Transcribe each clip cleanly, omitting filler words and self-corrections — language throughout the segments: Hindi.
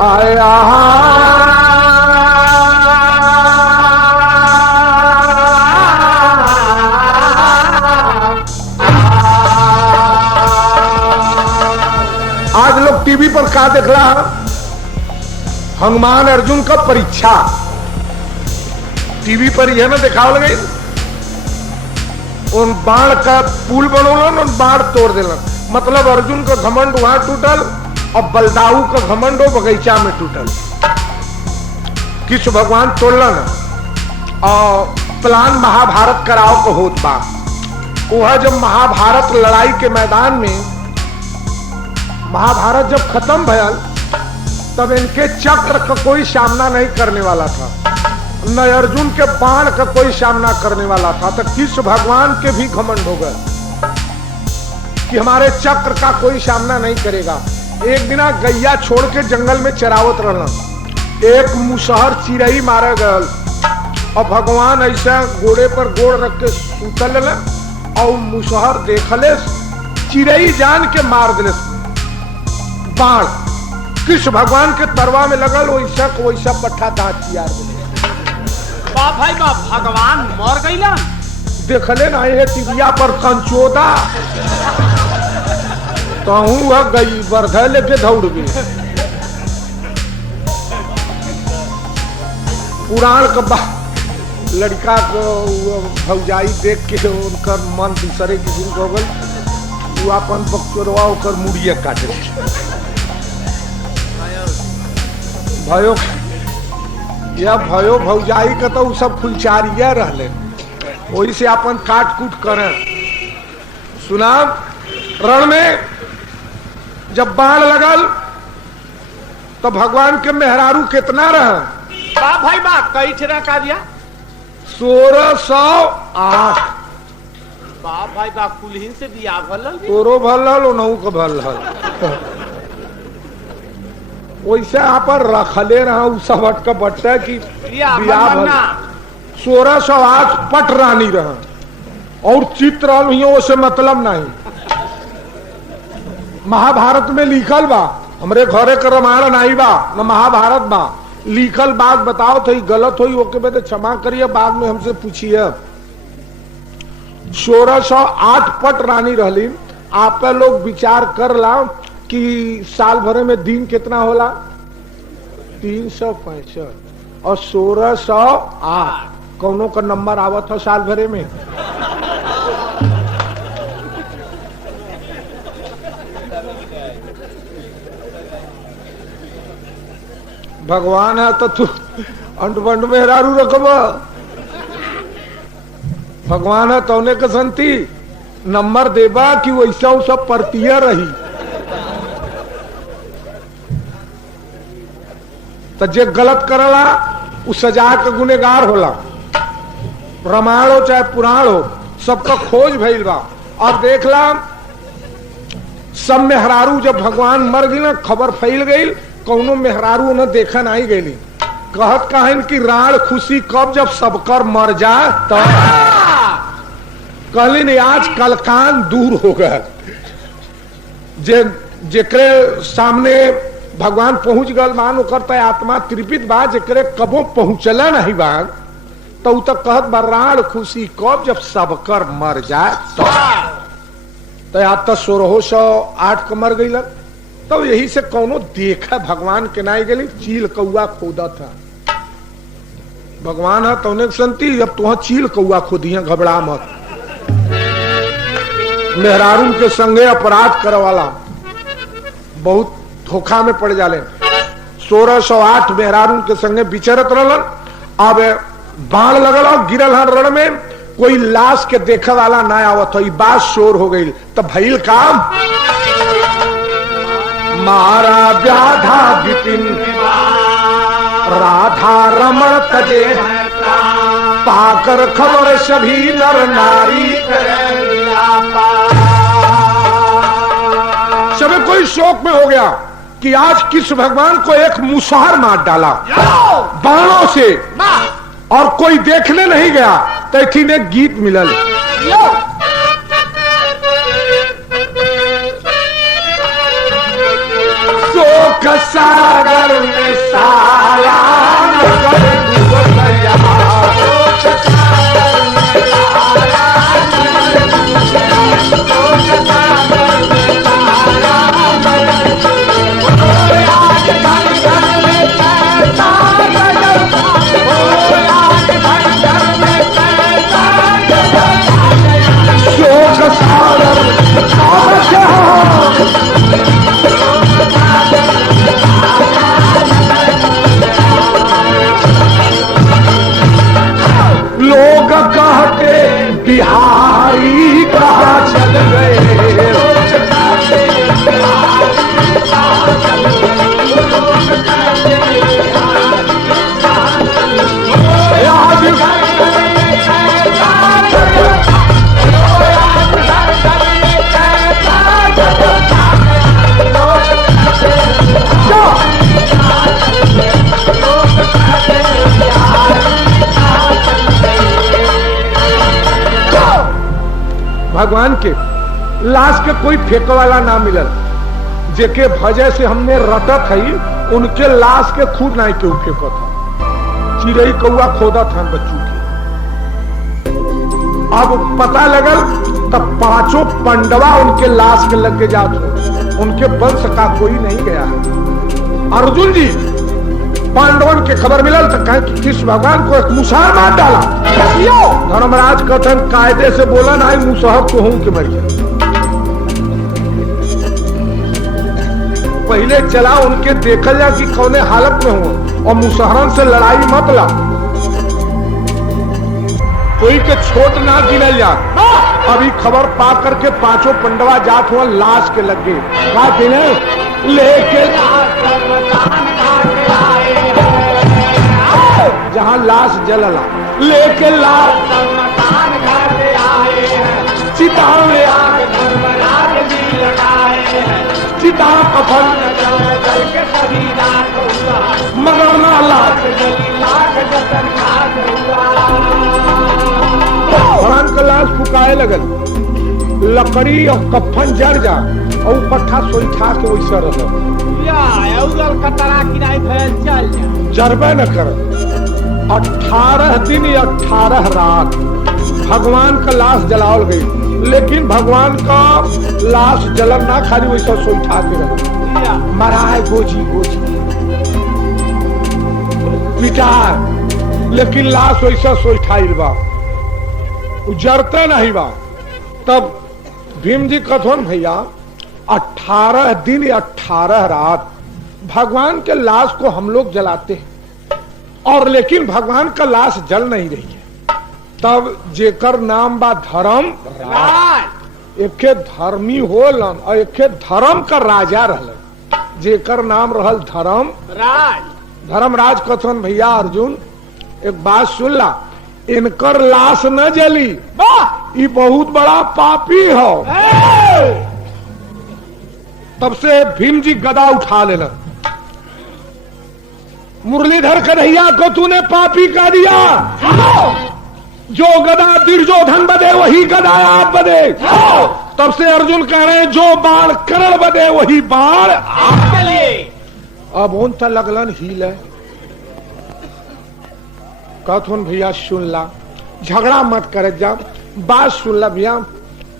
आया आज लोग टीवी पर क्या देख रहा है? हनुमान अर्जुन का परीक्षा टीवी पर यह ना दिखाओ लगे, उन बाण का पुल बनोलन और बाण तोड़ देलन। मतलब अर्जुन का घमंड वहां टूटल और बलदाऊ का घमंड वो बगीचा में टूटल। कृष्ण भगवान तोड़लन और प्लान महाभारत कराओ को होत बा। वह जब महाभारत लड़ाई के मैदान में महाभारत जब खत्म भयल तब इनके चक्र का कोई सामना नहीं करने वाला था, न अर्जुन के बाण का कोई सामना करने वाला था। तो कृष्ण भगवान के भी घमंड हो गए कि हमारे चक्र का कोई सामना नहीं करेगा। एक दिन गैया छोड़ के जंगल में चरावत रहना, एक मुसहर चिड़ई मारे गल और भगवान ऐसा घोड़े पर गोड़ रख के सुतल और मुसहर देखले, चिड़ई जान के मार दिले बाण। कृष्ण भगवान के तरवा में लगल वैसा वैसा पट्ठा दांत चियार दिले। बाप भाई बाप, भगवान मर गईला। देखले ना ये टिबिया पर कंचोदा तो वह गई वर्धा लेके दौड़ गई। पुराण का लड़का को भौजाई देख के उनकर मन दूसरे किसी को गल, वो अपन बक्चोरवा होकर मुड़िया काटे भयो या भयो भौजाई का तो सब फुलचारिया रहले, वही से अपन काट कूट करे। सुना रण में जब बाण लगल तो भगवान के मेहरारू कितना रहा? बाप भाई बाप, कई ठेरा का दिया? 1608। बाप भाई बाप, कुलहीन से दिया भलल तोरो भलल उनहु को भलल। वैसे यहाँ पर रखले रहा उ सब अटक बट्टा की बिया भल। 1608 पट रानी रहा और चित्र हुई से मतलब नहीं। महाभारत में लिखल बा, हमरे घरे का रामायण नहीं बा न महाभारत बा, लिखल बात बताओ तो गलत हुई ओके बेटे क्षमा करिए, बाद में हमसे पूछिए। 1608 पट रानी रहली। आप लोग विचार कर ला कि साल भरे में दिन कितना होला? 365 और 1608 कौनों का नंबर आवत है साल भरे में? भगवान है तो तू अंट में हेरारू रखब। भगवान है तो के संति नंबर देबा कि वैसा सब परतिया रही। तो जे गलत करला उ सजा के गुनेगार होला। रामायण हो चाहे पुराण हो, सबका खोज भइल बा। अब देखला सब मेहरारू जब भगवान मर गई ना, खबर फैल गई, कौनो मेहरारू न देखा नहीं गई। कहत कहन की राण खुशी कब जब सबकर मर जाए तो कहली आज कलकान दूर हो गए। जेकरे सामने भगवान पहुंच गल मान करता आत्मा तृपित बा, जेकरे कबो पहुंचला नहीं बा तो कहत बा राण खुशी कब जब सबकर मर जाए तो आज तो 1608 का मर गई। तो यही से कौनो देखा भगवान के नाई गली, चील कौआ खोदा था। भगवान है तो संति अब तुह चील कौआ खोदिया, घबरा मत। मेहरारू के संगे अपराध करे वाला बहुत धोखा में पड़ जाले। 1608 मेहरारू के संगे विचरत रहलन। अब बाण लगल और गिरल हर रण में, कोई लाश के देखे वाला ना आवत हो। बात शोर हो गई तो भइल काम, मारा व्याधा विपिन राधा रमण तजे, पाकर खबर सभी नर नारी सभी कोई शोक में हो गया कि आज कृष्ण भगवान को एक मुसहर मार डाला बाणों से और कोई देखने नहीं गया। तो थी ने गीत मिलल, सागर में सारा नगर डूब गया। शोक सागर लोग कहते बिहारी कहाँ चल गए। भगवान के लाश के कोई फेंक वाला ना मिलल, जेके वजह से हमने रटत है उनके लाश के खुद नहीं केहू फेंकत था। चिड़ई कौआ खोदत हैं बच्चों के। अब पता लगल तब पांचों पंडवा उनके लाश के लग के जात हो, उनके वंश का कोई नहीं गया है। अर्जुन जी पांडवन के खबर मिलल तो कहे कि कृष्ण भगवान को एक मुसार मार डाला। धर्मराज कथन कायदे से बोला ना मुसहब को हूं के मरिए। पहले चला उनके देखल जा कि कौने हालत में हुआ और मुसहरन से लड़ाई मत ला, कोई के छोट ना गिनल जा। अभी खबर पा करके पांचों पंडवा जात हुआ लाश के लग गए। लेके जहां लाश जलला लेके लाश चिता में चिता कफन मगर ना लाश भगवान का लाश फुकाए लगल, लकड़ी और कफन जल जा और पट्ठा सोईठा के वैसा रह जरबे न कर। 18 दिन या 18 रात भगवान का लाश जलावल गई, लेकिन भगवान का लाश जलन ना खाली वैसा सोईठा के रहे। मराए गोजी गोजी पिटाए, लेकिन लाश वैसा सोईठाइल बा, जरते नहीं बा। तब भीम जी कथन भैया 18 दिन या 18 रात भगवान के लाश को हम लोग जलाते हैं और लेकिन भगवान का लाश जल नहीं रही है। तब जेकर नाम बा धर्म राज, एक धर्मी होलन और एक धर्म का राजा रहलन, जेकर नाम रहल धर्म राज। धर्मराज कथन भैया अर्जुन एक बात सुन ला, इनकर लाश न जली, ये बहुत बड़ा पापी हो। तब से भीम जी गदा उठा लेना, मुरलीधर कन्हैया को तूने पापी कह दिया, जो गदा दुर्योधन बदे वही गदा आप बदे। तब से अर्जुन कह रहे हैं जो बाण करण बदे वही बाण आपके लिए। अब उन तक लगलन हील है। कथुन भैया सुन ला, झगड़ा मत करे, जा बात सुन ला भैया।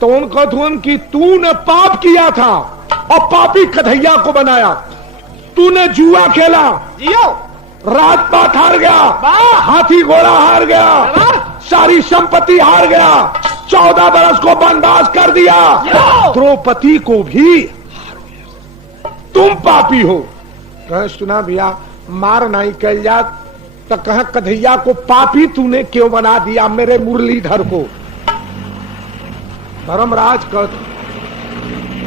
तो उन कथुन की तूने पाप किया था और पापी कन्हैया को बनाया, तूने जुआ खेला, रात पात हार गया, हाथी घोड़ा हार गया, सारी संपत्ति हार गया, 14 बरस को वनवास कर दिया, द्रौपदी को भी हार गया, तुम पापी हो। कहे सुना भैया मार नहीं कल जात तो कहा कन्हैया को पापी तूने क्यों बना दिया मेरे मुरलीधर को। धर्मराज कह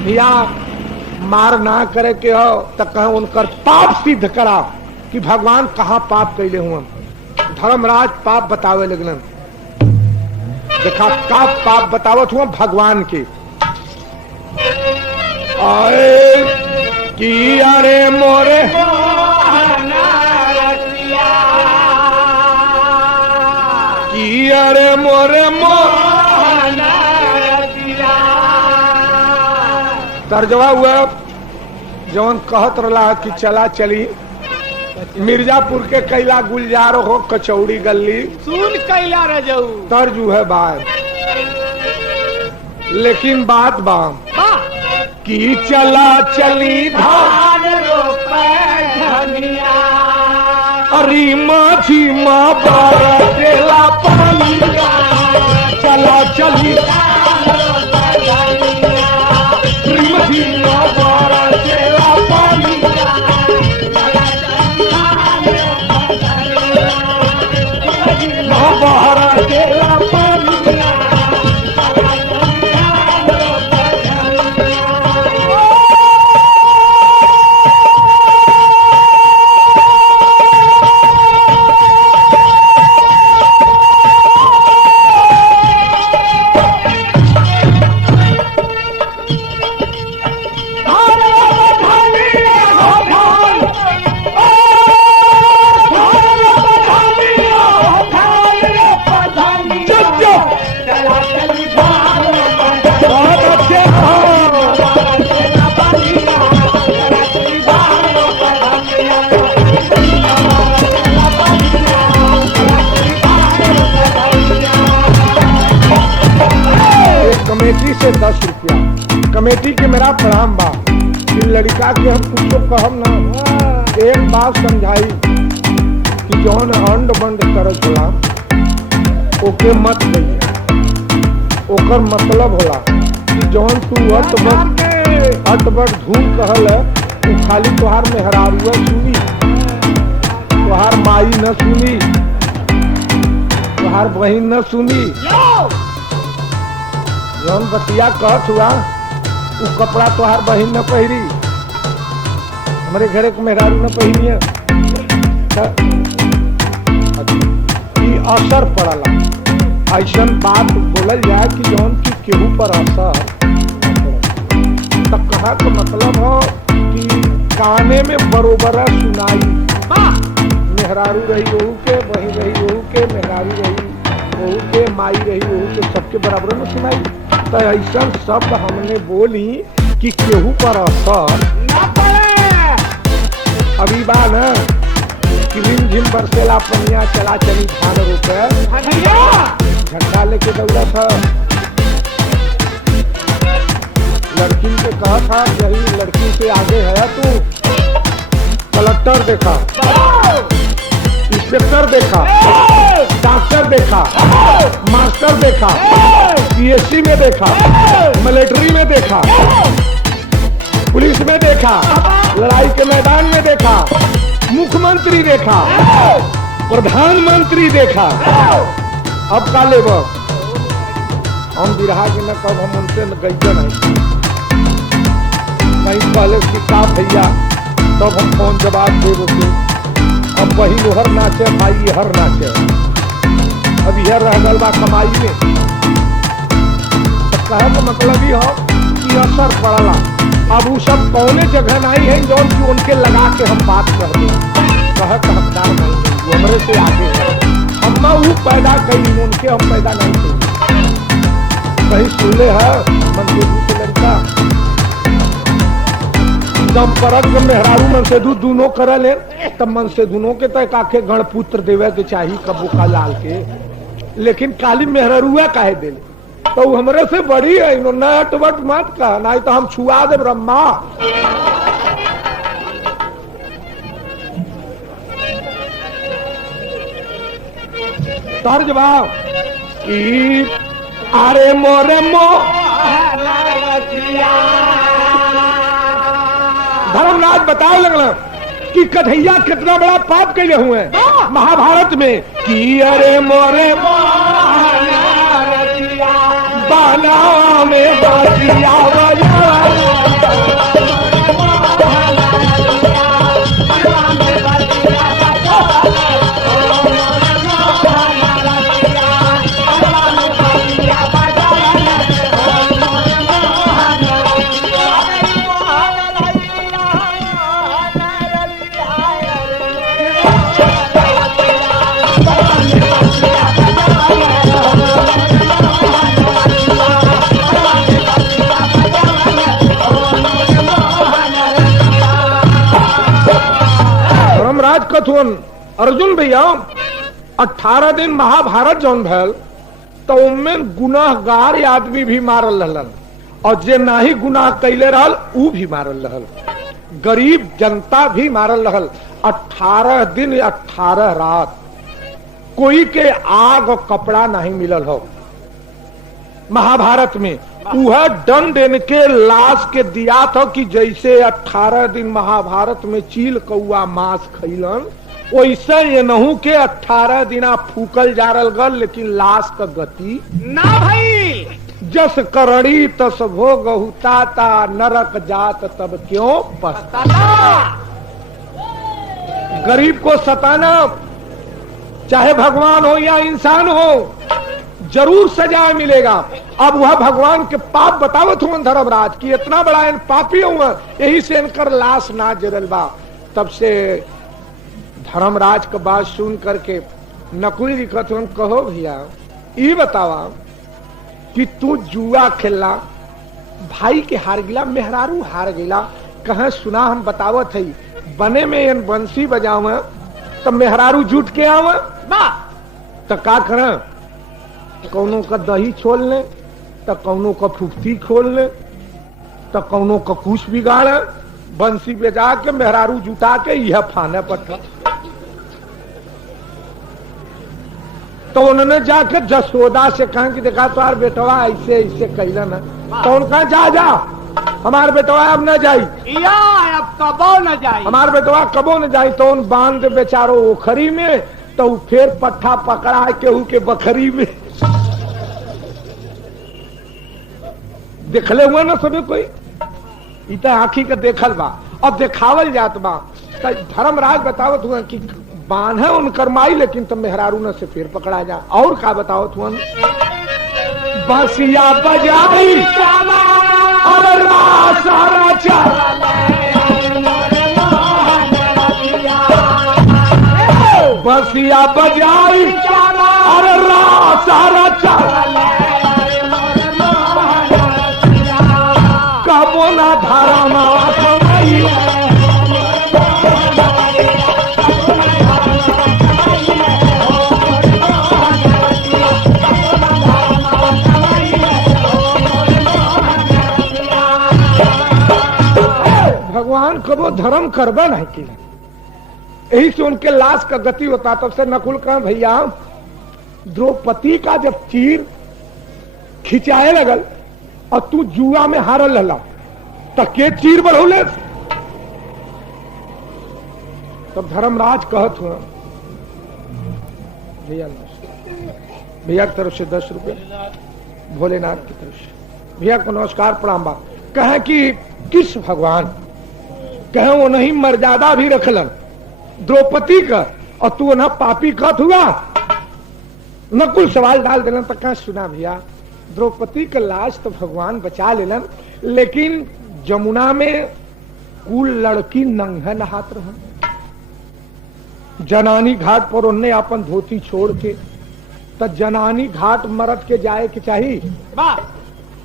भैया मार ना करे के हो तो कहे उनकर पाप सिद्ध करा कि भगवान कहाँ पाप कैले हुआ। धर्मराज पाप बतावे लगलन, देखा का पाप बतावत हुआ भगवान के। आए कि अरे मोरे कि अरे मोरे तर्जमा हुआ जौन कहत रहा कि चला चली मिर्जापुर के कैला गुलजार हो कचौड़ी गली सुन कैला रजऊ तर्जु है बात, लेकिन बात बाम कि चला चली धान धनिया अरे माझी माँ बारा पानी चला चली माझी माँ बारा पानी बारा पानी कमेटी से 10 रुपया कमेटी के मेरा प्रणाम बा। इन लड़का के हम कुछ कहब ना, एक बात समझाई कि जौन अंड बंद कर होला ओके मत कहिए। ओकर मतलब होला कि जौन तू अटबट धूम कहल तू खाली तुहार मेहरारुआ सुनी, तुहार माई न सुनी, तुहार बहन न सुनी। जौन बतिया कहत हुआ उ कपड़ा तुहार बहन न पहिरी, हमारे घरे के मेहरारू न पहिनिए, असर पड़ला। ऐसा बात बोलल जाए कि जौन की केहू पर असर तो कहा तो मतलब हो कि गाने में बरोबर सुनाई। मेहरारू रही वहू के, बहन रही वहू के, मेहरारू रही वहू के, माई रही वहू के, सबके बराबर में सुनाई। तो ऐसा शब्द हमने बोली कि केहू पर असर न पड़े। अभी बा न कि रिम झिम बरसेला पनिया चला चली धान रोपे झंडा लेके दौड़ा था। लड़की से कहा था यही लड़की से आगे है तू। कलेक्टर देखा, इंस्पेक्टर देखा, डॉक्टर देखा, मास्टर देखा, पीएससी में देखा, मिलिट्री में देखा, पुलिस में देखा, लड़ाई के मैदान में देखा, मुख्यमंत्री देखा, प्रधानमंत्री देखा। अब का लेब हम बिरहा के न कब हम उनसे गईजन है कहीं पहले का भैया तब हम कौन जवाब देव के। अब वही लोहर नाचे भाई हर नाचे, अब यह रह गल बा कमाई में। तो कहे तो मतलब ही हो कि असर पड़ला। अब वो सब कौने जगह नहीं है जौन की उनके लगा के हम बात कर दें। कह हकदार नहीं है, वो हमरे से आगे है। हम वो पैदा करी, उनके हम पैदा नहीं करी। कहीं सुनले है मनसेधु से लड़का जब परत के मेहरारू मनसेधु दोनों कर ले तब मनसेधुनों के तक आखे गणपुत्र देवे के चाहिए कबू का लाल के, लेकिन काली मेहरारुआ काहे दे तो हमरे से बड़ी है। नट वट मत का नहीं तो हम छुआ दे ब्रह्मा। तर्ज भाव कि अरे मोरे मो धर्मराज बताए लगल कि कन्हैया कितना बड़ा पाप कैले हुए महाभारत में कि अरे मोरे बाना में बाजिया कहत हुन अर्जुन भैया 18 दिन महाभारत जौन भैल तो उनमें गुनाहगार आदमी भी मारल रहलन और जे नाही गुनाह कैले रहल ऊ भी मारल रहल, गरीब जनता भी मारल रहल। 18 दिन 18 रात कोई के आग और कपड़ा नहीं मिलल हो। महाभारत में वह दंड इनके लाश के दिया था कि जैसे 18 दिन महाभारत में चील कौआ मांस खैलन वैसे ये नहू के 18 दिना फूकल जा रल गल, लेकिन लाश का गति ना भाई। जस करणी तस भोग हुताता नरक जात तब क्यों पछताता। गरीब को सताना चाहे भगवान हो या इंसान हो जरूर सजा मिलेगा। अब वह भगवान के पाप बतावत हुआ धर्मराज की इतना बड़ा इन पापी हुआ, यही से इनकर लाश ना जरल बा। तब से धर्मराज का बात सुन करके नकुल जी कहते हैं कहो भैया ये बतावा कि तू जुआ खेलला भाई के हार गिला मेहरारू हार गिला कहा सुना हम बतावत है बने में इन बंसी बजाव तब मेहरारू जुट के आव तो का कर कौनों का दही छोल ले तो कौनों का फुफ्ती खोल ले तो कौनों का कुछ बिगाड़ बंसी बजा के मेहरारू जुटा के यह फाने पट्टा। तो उन्होंने जाकर जसोदा से कहा कि देखा तो यार बेटवा ऐसे ऐसे कैला ना, तो उनका जा जा हमारे बेटवा अब न जाई या अब कबो न जाई हमारे बेटवा कबो न जाई। तो उन बांध बेचारो ओखरी में तो फिर पट्टा पकड़ा केहू के बखरी में देखले हुआ ना सभी कोई इतना आखी के देखल बा अब देखावल जात बा। धर्मराज बतावत हुआ कि बांध है उनकर माई लेकिन तब मेहरारू न से फिर पकड़ा जा। और का बतावत हुआ बसिया बजाई और सारा बसिया बजाई और सारा कबो ना धारा भगवान कबो धर्म करबा नहीं की, यही से उनके लाश का गति होता। तब से नकुल कहा भैया द्रौपदी का जब तीर खिंचाए लगल और तू जुआ में हारल रहला तो के तीर बढ़ौले। तब धर्मराज कहत हुआ भैया भैया की तरफ से 10 रुपए भोलेनाथ की तरफ से भैया को नमस्कार प्रणाम बा। कहे कि किस भगवान कहे वो नहीं मर्यादा भी रखलन द्रौपदी का और तू ना पापी कत हुआ। नकुल सवाल डाल दिलन तो कहा सुना भैया द्रौपदी का लाश तो भगवान बचा लेलन लेकिन जमुना में कुल लड़की नंगे नहात रह जनानी घाट पर उनने अपन धोती छोड़ के तो जनानी घाट मरद के जाए के चाहिए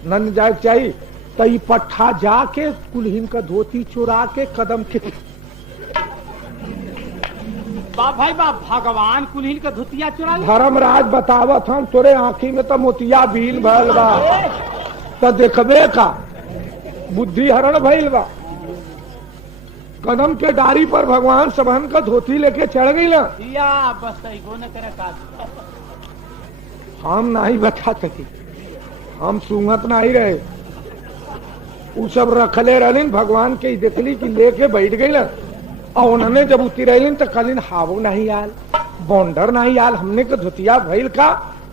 नन जाए के चाहिए तो ये पट्ठा जाके कुलहीन का धोती चुरा के कदम के भाई बाप भगवान कुलहीन का धोतिया चुरा धर्मराज बतावत हम तोरे आंखी में तो मोतिया बीन भल बा तो देखबे का बुद्धि हरण भइल बा। कदम के डारी पर भगवान सबहन का धोती लेके चढ़ गई ना या बस एगो न करे का हम नहीं बता सकी हम सुंगत नहीं रहे उ सब रखले रहलिन भगवान के देखली कि लेके बैठ गई और उन्होंने जब उतरलिन तो कलिन हावो नहीं आल बॉन्डर नहीं आल हमने के धोतिया भइल का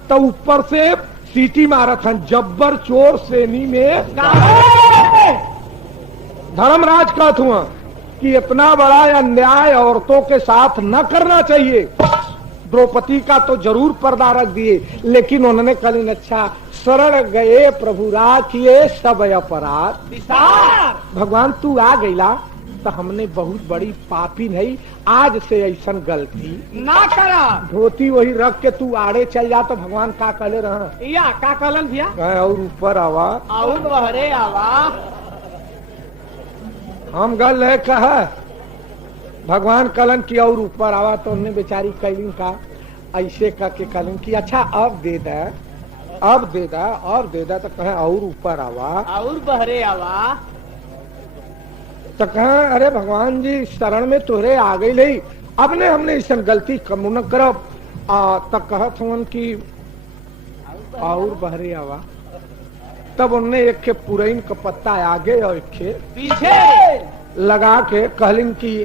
तो ऊपर से सीटी मारत हन जब्बर चोर सेनी में। धर्मराज कहत हुआ कि इतना बड़ा अन्याय औरतों के साथ न करना चाहिए। द्रौपदी का तो जरूर पर्दा रख दिए लेकिन उन्होंने कलिन अच्छा शरण गए प्रभु राखिए सब अपराध भगवान तू आ गईला तो हमने बहुत बड़ी पापी नहीं आज से ऐसा गलती ना करा। धोती वही रख के तू आड़े चल जा तो भगवान का कहले रहा या का कहलन भैया और ऊपर आवा और बहरे आवा हम गल है कहा भगवान कलन की और ऊपर आवा तो उन्हें बेचारी कैलिन का ऐसे करके कलन की अच्छा अब दे दा, अब दे दा, अब दे दा, तो कहे और ऊपर आवा और बहरे आवा तो कहे अरे भगवान जी शरण में तोहरे आ गई नहीं, अब ने हमने ऐसा गलती कम न करब। तब कहत हवन की और बहरे आवा, तब उनने एक के पुरैन का पत्ता आगे और एक के पीछे लगा के कहलिन की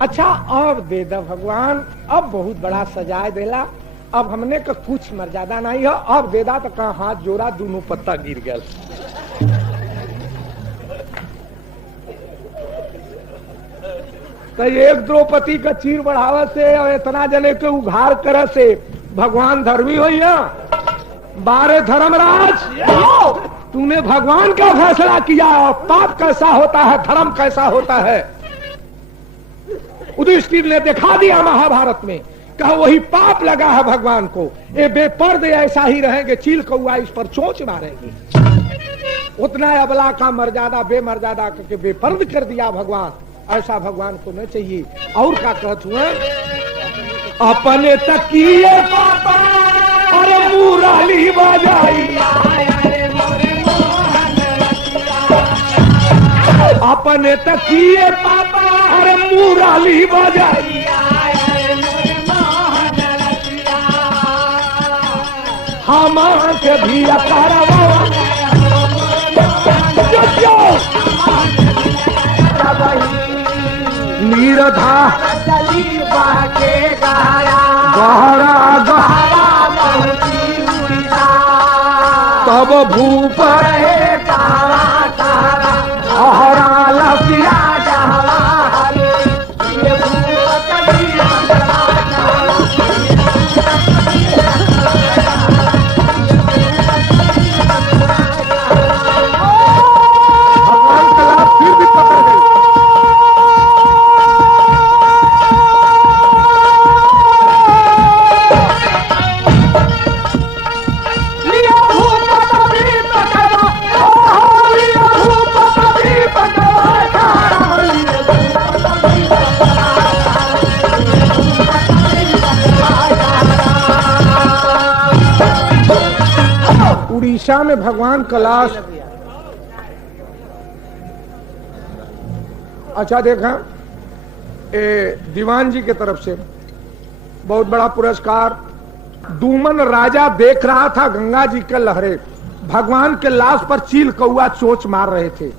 अच्छा अब दे दा भगवान, अब बहुत बड़ा सजाए देला, अब हमने का कुछ मर्यादा नहीं है, अब दे दा। तो कहा हाथ जोड़ा, दोनों पत्ता गिर गया। तो एक द्रौपदी का चीर बढ़ावा से और इतना जने के उघार कर से भगवान धर्मी हो या 12 धर्मराज, तूने भगवान का फैसला किया, पाप कैसा होता है, धर्म कैसा होता है। युधिष्ठिर ने दिखा दिया महाभारत में, कहा वही पाप लगा है भगवान को, ये बेपर्दे ऐसा ही रहेंगे, चील कौआ इस पर चोंच मारेंगे। उतना अबला का मर्यादा बेमर्यादा करके बेपर्द कर दिया भगवान, ऐसा भगवान को नहीं चाहिए। और क्या कहते हुए अपने तकिए पापा अरे मुराली बजाई, अपने तकिए पापा अरे मुराली बजाई, हम के भी नीरधा गहरा तब भूप हरा लसिया भगवान का लाभ फिर भी पकड़ गई। उड़ीसा में भगवान कैलाश, अच्छा देखा दीवान जी के तरफ से बहुत बड़ा पुरस्कार। डूमन राजा देख रहा था गंगा जी के लहरे, भगवान के लाश पर चील कौआ चोंच मार रहे थे।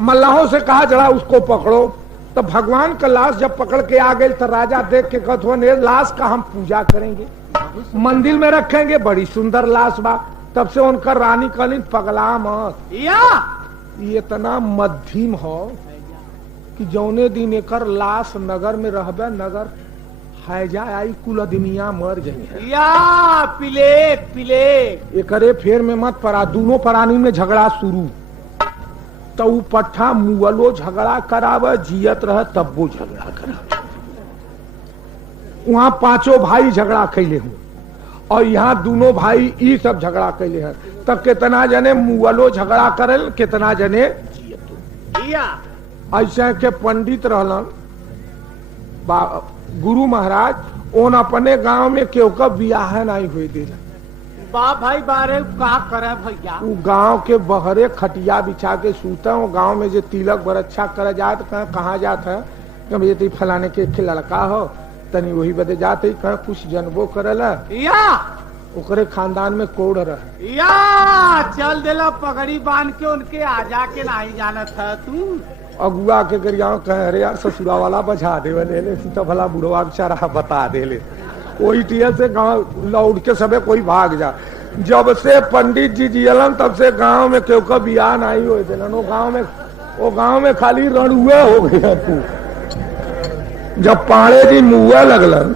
मल्लाहों से कहा जरा उसको पकड़ो, तो भगवान का लाश जब पकड़ के आ गए तो राजा देख के कहते लाश का हम पूजा करेंगे, मंदिर में रखेंगे, बड़ी सुंदर लाश बा। तब से उनका रानी कलिन पगला मत, ये इतना मध्यम हो कि जौने दिन एकर लाश नगर में रहबे, नगर हैजा आई, कुल दुनिया मर जाए या पिलेक पिलेक एकरे फेर में मत पड़ा। दोनों प्राणी में झगड़ा शुरू, तो ऊ पट्ठा मुअलो झगड़ा करावे, जियत रहे तब वो झगड़ा करावे। वहां पांचों भाई झगड़ा कैले हूं और यहाँ दोनों भाई ई सब झगड़ा कैले हैं। तब कितना जने मुअलो झगड़ा करल, कितना जने ऐसे के पंडित रहलन गुरु महाराज, ओन अपने गांव में केहू का बियाह नहीं हुए दे। बा भाई बारे का करे भैया, वो गांव के बहरे खटिया बिछा के सूता, वो गांव में जो तिलक बरच्छा करे जात, कहाँ जात है कि फलाने के लड़का हो, तनी वही बदे जाते कहा कुछ जनबो करला या ओकरे खानदान में कोड़ रहे या चल देला पगड़ी बांध के उनके आ जाके नहीं जानत है तू। अगुआ के गरिया कहे अरे यार ससुरा वाला बजा दे ले तो भला बुढ़वा चारा बता दे ले, वही टिया से गाँव लौट के सबे कोई भाग जा। जब से पंडित जी जियलन तब से गांव में केहू का बियाह नहीं हो दिलन, वो गांव में खाली रणुआ हो गया तू। जब पाड़े जी मुआ लगलन,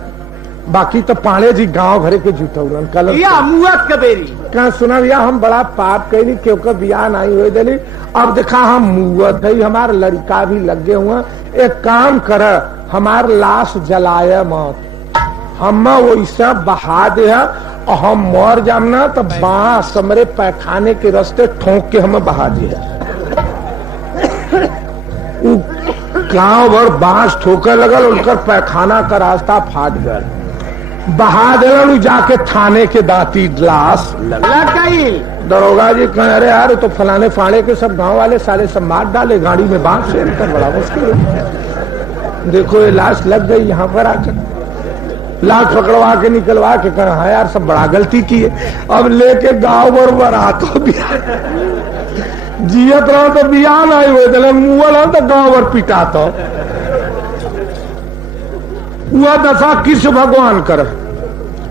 बाकी तो पाड़े जी गांव भरे के जुटौलन कल मुआत कबेरी कहा सुना भैया हम बड़ा पाप कैली, क्यों का बियाह नहीं हो दिली, अब देखा हम मुआत है, हमार लड़का भी लगे हुआ, एक काम कर हमार लाश जलाए मत, हम वैसा बहा दे और हम मर जाम ना तो बांस हमरे पैखाने के रास्ते ठोक के हम बहा दिया। गांव भर बांस ठोके लगल, उनकर पैखाना का रास्ता फाट गया, बहा दिलन जाके थाने के दांती लाश लग गई। दरोगा जी कहे अरे यार तो फलाने फाड़े के सब गांव वाले साले सब मार डाले, गाड़ी में बांस से कर बड़ा मुश्किल है। देखो ये लाश लग गई यहाँ पर आकर, लाश पकड़वा के निकलवा के कहा हाँ यार सब बड़ा गलती की है। अब लेके गांव भर बरात हो जियत रहो तो बियान आई हुए मुगल हो तो गांव भर पिटा तो हुआ दशा किस भगवान कर।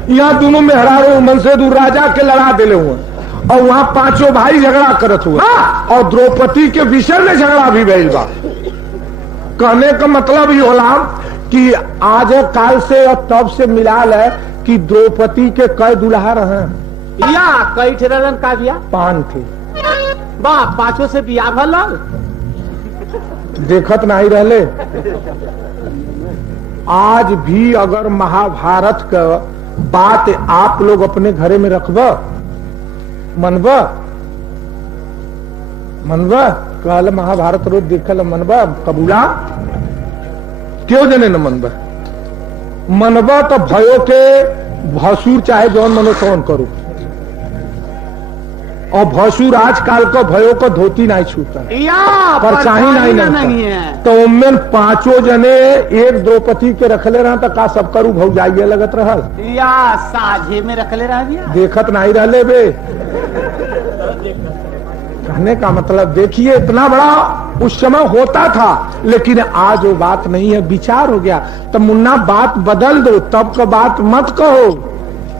यहाँ दोनों मेहरारू मनसेदू राजा के लड़ा दिले हुए और वहां पांचों भाई झगड़ा करत हुए और द्रौपदी के विषय में झगड़ा भी भइल बा। कहने का मतलब ये होला कि आज काल से और तब से मिलाल है कि द्रौपदी के कई दुल्हा रहे या कई ठेरन का बिया 5 थे। बा 5 से बिया भल देखत नहीं रहले। आज भी अगर महाभारत का बात आप लोग अपने घरे में रखब मनबा कहल महाभारत रोज देखल मनबा कबूला क्यों जने न मनबा तो भयो के भसुर चाहे जौन मनो कौन करो और भसुर आजकल को भयो को धोती नहीं छूटा परछाई नहीं है। तो उनमें 5 जने एक द्रौपदी के रखले रहा तो का सब करू भौ जाइए लगत रहल या साझे में रखले रह दिया देखत नहीं रहले बे। कहने का मतलब देखिए इतना बड़ा उस समय होता था, लेकिन आज वो बात नहीं है, विचार हो गया। तो मुन्ना बात बदल दो, तब का बात मत कहो,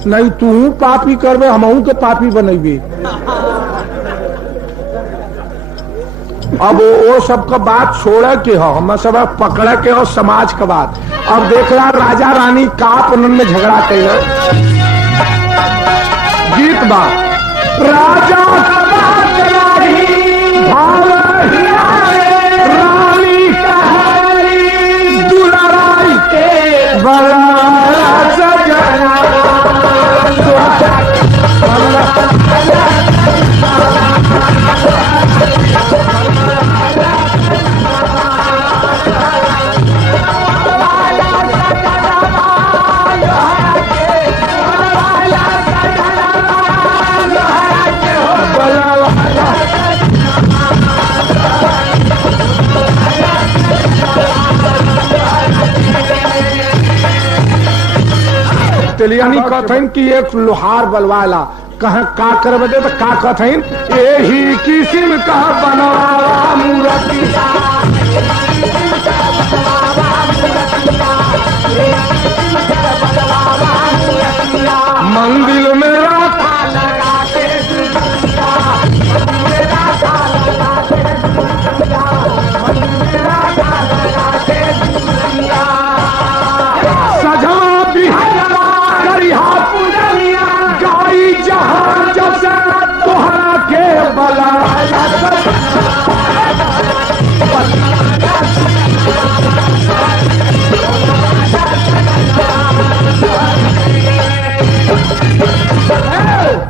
नहीं तू पापी करबे हमहू के पापी बनेबे। अब वो सब का बात छोड़ के हो, हम सब पकड़ के हो समाज का बात। अब देख रहा राजा रानी का उन्होंने झगड़ा किया गीत बा राजा रानी कहानी दुलाराई के बड़ा यानी कथन की एक लोहार बलवाला कहा का करबे तो का कथन यही किस्म का बनवा मूर्तिया मंदिर में राखा लगा के सजा गाई जहां जैसे तोहरा के बला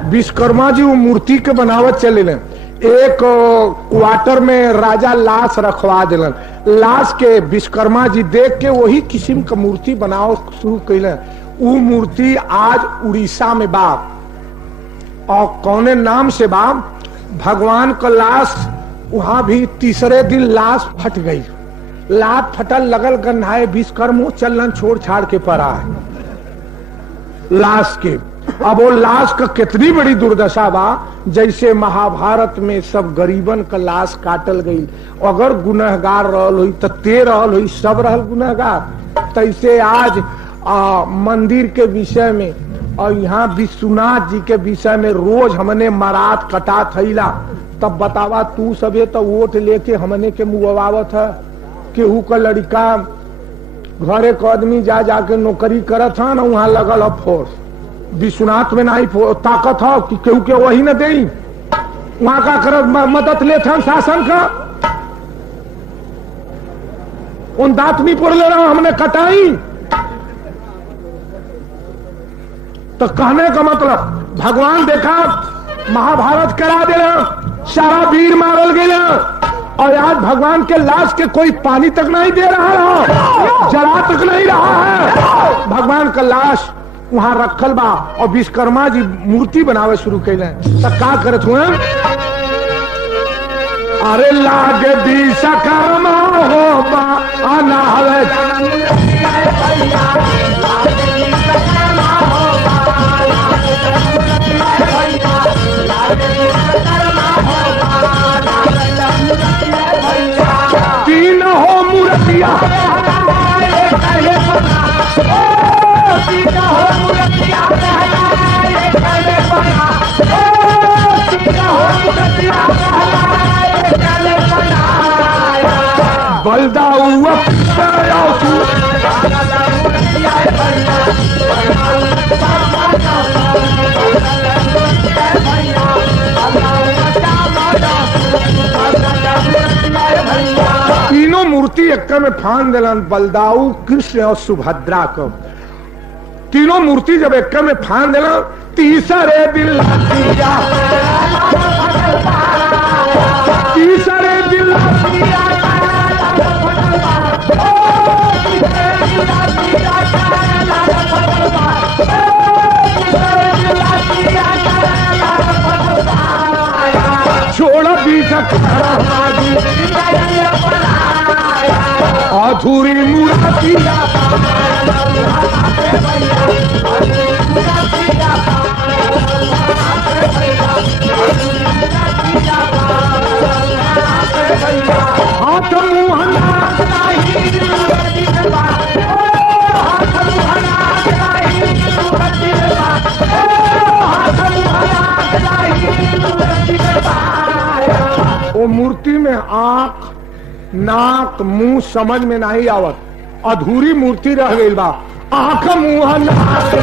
विश्वकर्मा जी वो मूर्ति के बनावत चले एक क्वार्टर में राजा लाश रखवा दिलन। लाश के विश्वकर्मा जी देख के वही किस्म का मूर्ति बनाओ शुरू कैलन। वो मूर्ति आज उड़ीसा में बा और कौने नाम से बा भगवान का लाश वहां भी तीसरे दिन लाश फट गई। लाश फटल लगल गन्हाए विश्वकर्मा चलन छोड़ छाड़ के पड़ा है लाश के। अब वो लाश का कितनी बड़ी दुर्दशा बा, जैसे महाभारत में सब गरीबन का लाश काटल गई। अगर गुनहगार रहल हुई तो ते रहल हुई, सब रहल गुनहगार। तैसे आज मंदिर के विषय में और यहाँ विश्वनाथ जी के विषय में रोज हमने मरात कटा थैला। तब बतावा तू सबे तो वोट लेके हमने के मुआवत है। केहू का लड़का घरे का आदमी जा जाके नौकरी करत है ना, वहां लगल है फोर्स। विश्वनाथ में नहीं ताकत हो कि केहू के वही न दे, वहां का कर मदद लेते हैं शासन का। उन दांत नहीं पड़ ले रहा हमने कटाई। तो कहने का मतलब भगवान देखा महाभारत करा दे, सारा वीर मारल गया और आज भगवान के लाश के कोई पानी तक नहीं दे रहा है, जला तक नहीं रहा है। भगवान का लाश वहां रखल बा और विश्वकर्मा जी मूर्ति बनावे शुरू कैले। तो का करत हुए, अरे लागे विश्वकर्मा हो बा आना हवे तीन हो मूर्तिया बलदा हुआ तीनों मूर्ति एक में फान दिलन, बलदाऊ, कृष्ण और सुभद्रा को। तीनों मूर्ति जब एक में फान दिलन, तीसरे दिन तीसरे दिन छोड़ा बीच अधूरी मूर्ति हाथ वो मूर्ति में आंख नाक मुंह समझ में नहीं आवत, अधूरी मूर्ति रह गई बा। आंख मुंह नाक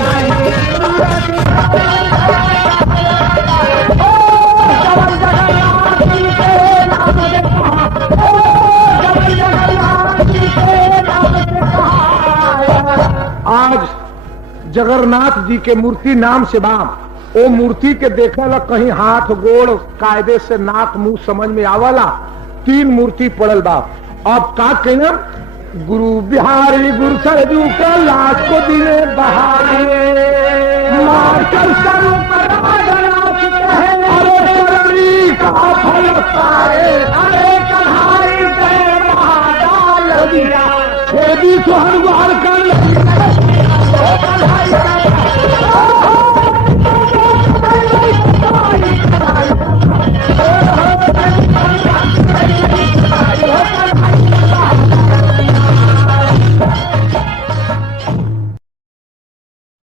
आज जगन्नाथ जी के मूर्ति नाम से बा। वो मूर्ति के देखला कहीं हाथ गोड़ कायदे से नाक मुंह समझ में आवला। तीन मूर्ति पड़ल बा। अब का कहना, गुरु बिहारी गुरु सरजू का लाश को दिने बहारे मार कर सरू पर अरे करनी का फल पाए, अरे कन्हाई से महाडाल दिया, छेदी सुहर